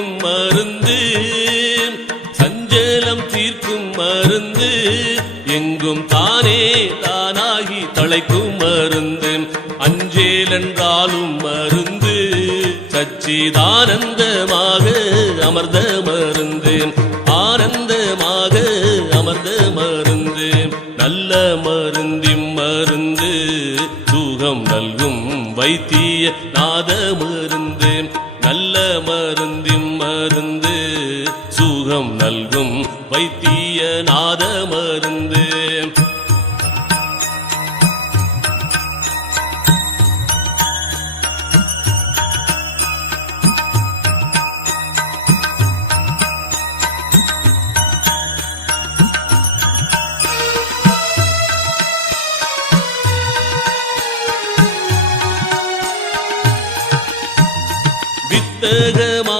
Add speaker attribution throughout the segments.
Speaker 1: தீர்க்கும் மருந்து. சஞ்சலம் தீர்க்கும் மருந்து. எங்கும் தானே தானாகி தலைக்கும் மருந்து. அஞ்சேல் என்றாலும் மருந்து. சச்சிதானந்தமாக அமர்ந்த மருந்து. ஆனந்தமாக அமர்ந்த மருந்து. நல்ல மருந்திம் மருந்து. சுகம் நல்கும் வைத்திய நாத மருந்து. சுகம் நல்கும் வைத்திய நாத மருந்து வித்தகமான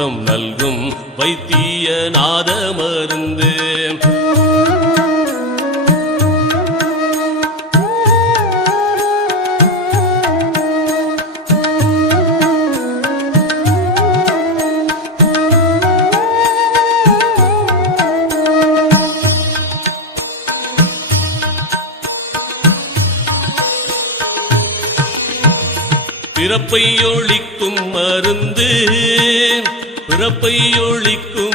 Speaker 1: சுகம் நல்கும் வைத்திய நாத மருந்து பிறப்பை ஒழிக்கும் மருந்து. பிறப்பை ஒழிக்கும்